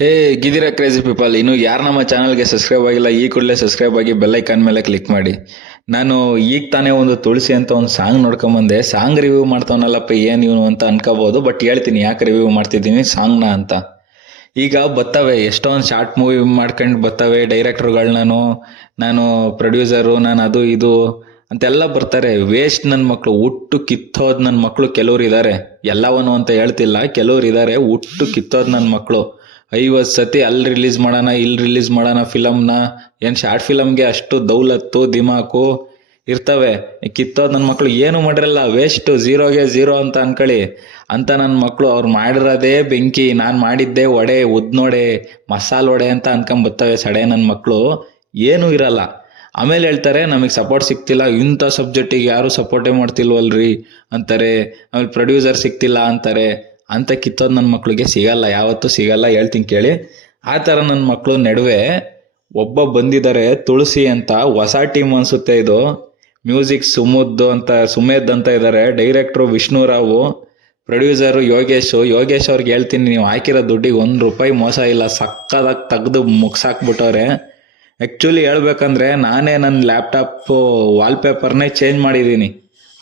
ಹೇ ಗಿದಿರ crazy people, ಇನ್ನು ಯಾರು ನಮ್ಮ ಚಾನಲ್ಗೆ ಸಬ್ಸ್ಕ್ರೈಬ್ ಆಗಿಲ್ಲ ಈ ಕೂಡಲೇ ಸಬ್ಸ್ಕ್ರೈಬ್ ಆಗಿ ಬೆಲ್ ಐಕಾನ್ ಮೇಲೆ ಕ್ಲಿಕ್ ಮಾಡಿ. ನಾನು ಈಗ ತಾನೇ ಒಂದು ತುಳಸಿ ಅಂತ ಒಂದು ಸಾಂಗ್ ನೋಡ್ಕೊಂಬಂದೆ. ಸಾಂಗ್ ರಿವ್ಯೂ ಮಾಡ್ತಾವನಲ್ಲಪ್ಪ ಏನು ಇವನು ಅಂತ ಅನ್ಕೋಬಹುದು, ಬಟ್ ಹೇಳ್ತೀನಿ ಯಾಕೆ ರಿವ್ಯೂ ಮಾಡ್ತಿದ್ದೀನಿ ಸಾಂಗ್ನ ಅಂತ. ಈಗ ಬರ್ತವೆ ಎಷ್ಟೊಂದು ಶಾರ್ಟ್ ಮೂವಿ ಮಾಡ್ಕೊಂಡು ಬರ್ತವೆ ಡೈರೆಕ್ಟರ್ಗಳನ್ನೂ, ನಾನು ಪ್ರೊಡ್ಯೂಸರು, ನಾನು ಅದು ಇದು ಅಂತೆಲ್ಲ ಬರ್ತಾರೆ. ವೇಸ್ಟ್ ನನ್ನ ಮಕ್ಕಳು, ಹುಟ್ಟು ಕಿತ್ತೋದು ನನ್ನ ಮಕ್ಕಳು ಕೆಲವ್ರು ಇದ್ದಾರೆ. ಎಲ್ಲವನು ಅಂತ ಹೇಳ್ತಿಲ್ಲ, ಕೆಲವ್ರು ಇದ್ದಾರೆ ಹುಟ್ಟು ಕಿತ್ತೋದು ನನ್ನ ಮಕ್ಕಳು. 50 ಸತಿ ಅಲ್ಲಿ ರಿಲೀಸ್ ಮಾಡೋಣ ಇಲ್ಲಿ ರಿಲೀಸ್ ಮಾಡೋಣ ಫಿಲಮ್ನ. ಏನು ಶಾರ್ಟ್ ಫಿಲಮ್ಗೆ ಅಷ್ಟು ದೌಲತ್ತು ದಿಮಾಕು ಇರ್ತವೆ. ಕಿತ್ತೋದು ನನ್ನ ಮಕ್ಕಳು ಏನು ಮಾಡಿರಲ್ಲ, ವೇಸ್ಟ್, ಝೀರೋಗೆ ಝೀರೋ ಅಂತ ಅನ್ಕೊಳ್ಳಿ. ಅಂತ ನನ್ನ ಮಕ್ಕಳು ಅವ್ರು ಮಾಡಿರೋದೇ ಬೆಂಕಿ, ನಾನು ಮಾಡಿದ್ದೆ ವಡೆ, ಉದ್ನೋಡೆ, ಮಸಾಲೆ ವಡೆ ಅಂತ ಅನ್ಕೊಂಬರ್ತವೆ ಸಡೆ ನನ್ನ ಮಕ್ಕಳು. ಏನೂ ಇರಲ್ಲ. ಆಮೇಲೆ ಹೇಳ್ತಾರೆ ನಮಗೆ ಸಪೋರ್ಟ್ ಸಿಗ್ತಿಲ್ಲ, ಇಂಥ ಸಬ್ಜೆಕ್ಟಿಗೆ ಯಾರು ಸಪೋರ್ಟೇ ಮಾಡ್ತಿಲ್ವಲ್ರಿ ಅಂತಾರೆ. ಆಮೇಲೆ ಪ್ರೊಡ್ಯೂಸರ್ ಸಿಗ್ತಿಲ್ಲ ಅಂತಾರೆ. ಅಂತ ಕಿತ್ತೋದು ನನ್ನ ಮಕ್ಳಿಗೆ ಸಿಗಲ್ಲ, ಯಾವತ್ತೂ ಸಿಗಲ್ಲ, ಹೇಳ್ತೀನಿ ಕೇಳಿ. ಆ ಥರ ನನ್ನ ಮಕ್ಕಳು ನಡುವೆ ಒಬ್ಬ ಬಂದಿದ್ದಾರೆ, ತುಳಸಿ ಅಂತ. ಹೊಸ ಟೀಮ್ ಅನಿಸುತ್ತೆ ಇದು. ಮ್ಯೂಸಿಕ್ ಸುಮೇದ್ ಅಂತ ಇದ್ದಾರೆ. ಡೈರೆಕ್ಟ್ರು ವಿಷ್ಣುರಾವು, ಪ್ರೊಡ್ಯೂಸರು ಯೋಗೇಶ್ ಅವ್ರಿಗೆ ಹೇಳ್ತೀನಿ, ನೀವು ಹಾಕಿರೋ ದುಡ್ಡಿಗೆ ₹1 ಮೋಸ ಇಲ್ಲ, ಸಕ್ಕದಾಗಿ ತೆಗೆದು ಮುಗ್ಸಾಕ್ಬಿಟ್ಟವ್ರೆ. ಆ್ಯಕ್ಚುಲಿ ಹೇಳ್ಬೇಕಂದ್ರೆ ನಾನೇ ನನ್ನ ಲ್ಯಾಪ್ಟಾಪ್ ವಾಲ್ಪೇಪರ್ನೇ ಚೇಂಜ್ ಮಾಡಿದ್ದೀನಿ,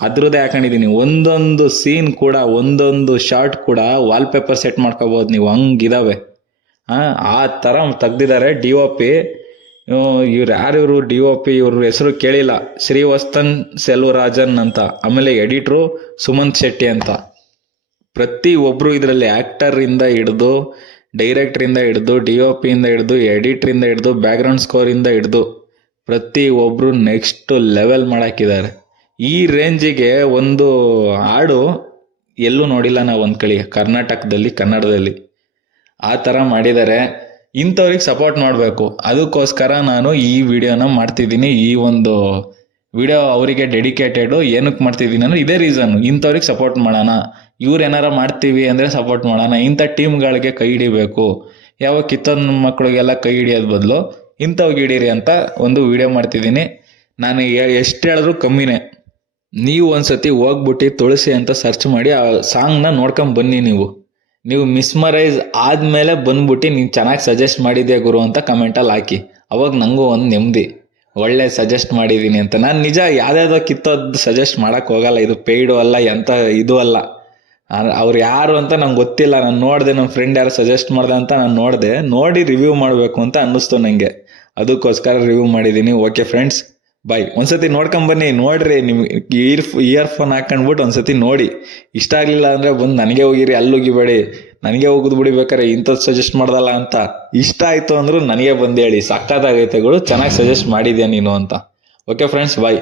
ಅದ್ರದ್ದೇ ಹಾಕೊಂಡಿದ್ದೀನಿ. ಒಂದೊಂದು ಸೀನ್ ಕೂಡ, ಒಂದೊಂದು ಶಾರ್ಟ್ ಕೂಡ ವಾಲ್ಪೇಪರ್ ಸೆಟ್ ಮಾಡ್ಕೋಬೋದು ನೀವು, ಹಂಗಿದಾವೆ. ಆ ಥರ ತೆಗ್ದಿದ್ದಾರೆ. DOP ಇವ್ರು ಯಾರಿವರು DOP, ಇವ್ರ ಹೆಸರು ಕೇಳಿಲ್ಲ, ಶ್ರೀವಸ್ತನ್ ಸೆಲ್ವರಾಜನ್ ಅಂತ. ಆಮೇಲೆ ಎಡಿಟ್ರು ಸುಮಂತ್ ಶೆಟ್ಟಿ ಅಂತ. ಪ್ರತಿ ಒಬ್ಬರು ಇದರಲ್ಲಿ ಆ್ಯಕ್ಟರಿಂದ ಹಿಡ್ದು, ಡೈರೆಕ್ಟ್ರಿಂದ ಹಿಡ್ದು, DOP ಇಂದ ಹಿಡ್ದು, ಎಡಿಟ್ರಿಂದ ಹಿಡ್ದು, ಬ್ಯಾಕ್ಗ್ರೌಂಡ್ ಸ್ಕೋರಿಂದ ಹಿಡ್ದು ಪ್ರತಿ ಒಬ್ಬರು ನೆಕ್ಸ್ಟ್ ಲೆವೆಲ್ ಮಾಡಾಕಿದ್ದಾರೆ. ಈ ರೇಂಜಿಗೆ ಒಂದು ಹಾಡು ಎಲ್ಲೂ ನೋಡಿಲ್ಲ ನಾವು ಅಂದ್ಕೊಳ್ಳಿ, ಕರ್ನಾಟಕದಲ್ಲಿ, ಕನ್ನಡದಲ್ಲಿ. ಆ ಥರ ಮಾಡಿದ್ದಾರೆ. ಇಂಥವ್ರಿಗೆ ಸಪೋರ್ಟ್ ಮಾಡಬೇಕು. ಅದಕ್ಕೋಸ್ಕರ ನಾನು ಈ ವಿಡಿಯೋನ ಮಾಡ್ತಿದ್ದೀನಿ. ಈ ಒಂದು ವಿಡಿಯೋ ಅವರಿಗೆ ಡೆಡಿಕೇಟೆಡು. ಏನಕ್ಕೆ ಮಾಡ್ತಿದ್ದೀನಿ ಅಂದರೆ ಇದೇ ರೀಸನ್, ಇಂಥವ್ರಿಗೆ ಸಪೋರ್ಟ್ ಮಾಡೋಣ. ಇವ್ರು ಏನಾರ ಮಾಡ್ತೀವಿ ಅಂದರೆ ಸಪೋರ್ಟ್ ಮಾಡೋಣ. ಇಂಥ ಟೀಮ್ಗಳಿಗೆ ಕೈ ಹಿಡಿಬೇಕು. ಯಾವಾಗ ಕಿತ್ತೊಂದು ಮಕ್ಕಳಿಗೆಲ್ಲ ಕೈ ಹಿಡಿಯೋದು ಬದಲು ಇಂಥವ್ಗೆ ಹಿಡೀರಿ ಅಂತ ಒಂದು ವಿಡಿಯೋ ಮಾಡ್ತಿದ್ದೀನಿ. ನಾನು ಎಷ್ಟು ಹೇಳಿದ್ರು ಕಮ್ಮಿನೇ. ನೀವು ಒಂದ್ಸತಿ ಹೋಗ್ಬಿಟ್ಟು ತುಳಸಿ ಅಂತ ಸರ್ಚ್ ಮಾಡಿ ಆ ಸಾಂಗ್ನ ನೋಡ್ಕೊಂಬನ್ನಿ. ನೀವು ಮಿಸ್ಮರೈಸ್ ಆದಮೇಲೆ ಬಂದ್ಬಿಟ್ಟು ನೀನು ಚೆನ್ನಾಗಿ ಸಜೆಸ್ಟ್ ಮಾಡಿದ್ಯಾ ಗುರು ಅಂತ ಕಮೆಂಟಲ್ಲಿ ಹಾಕಿ. ಅವಾಗ ನನಗೂ ಒಂದು ನೆಮ್ಮದಿ, ಒಳ್ಳೆ ಸಜೆಸ್ಟ್ ಮಾಡಿದ್ದೀನಿ ಅಂತ. ನಾನು ನಿಜ ಯಾವುದ್ಯಾವುದೋ ಕಿತ್ತೋದು ಸಜೆಸ್ಟ್ ಮಾಡೋಕ್ಕೆ ಹೋಗಲ್ಲ. ಇದು ಪೇಯ್ಡು ಅಲ್ಲ, ಎಂಥ ಇದು ಅಲ್ಲ. ಅವ್ರು ಯಾರು ಅಂತ ನಂಗೆ ಗೊತ್ತಿಲ್ಲ. ನಾನು ನೋಡಿದೆ, ನಮ್ಮ ಫ್ರೆಂಡ್ ಯಾರು ಸಜೆಸ್ಟ್ ಮಾಡ್ದೆ ಅಂತ ನಾನು ನೋಡಿ ರಿವ್ಯೂ ಮಾಡಬೇಕು ಅಂತ ಅನ್ನಿಸ್ತು ನನಗೆ. ಅದಕ್ಕೋಸ್ಕರ ರಿವ್ಯೂ ಮಾಡಿದ್ದೀನಿ. ಓಕೆ ಫ್ರೆಂಡ್ಸ್, ಬಾಯ್. ಒಂದ್ಸತಿ ನೋಡ್ಕೊಂಬನ್ನಿ, ನೋಡ್ರಿ. ನಿಮ್ಗೆ ಇಯರ್ಫೋನ್ ಹಾಕೊಂಡ್ಬಿಟ್ಟು ಒಂದ್ಸತಿ ನೋಡಿ. ಇಷ್ಟ ಆಗಲಿಲ್ಲ ಅಂದರೆ ಬಂದು ನನಗೆ ಹೋಗಿರಿ, ಅಲ್ಲಿ ಹೋಗಿಬೇಡಿ. ನನಗೆ ಹೋಗಿದ್ ಬಿಡಿಬೇಕಾರೆ ಇಂಥದ್ದು ಸಜೆಸ್ಟ್ ಮಾಡ್ದಲ್ಲ ಅಂತ. ಇಷ್ಟ ಆಯಿತು ಅಂದರೂ ನನಗೆ ಬಂದು ಹೇಳಿ, ಸಕ್ಕತ್ತಾಗೈತೆಗಳು, ಚೆನ್ನಾಗಿ ಸಜೆಸ್ಟ್ ಮಾಡಿದ್ಯಾ ನೀನು ಅಂತ. ಓಕೆ ಫ್ರೆಂಡ್ಸ್, ಬಾಯ್.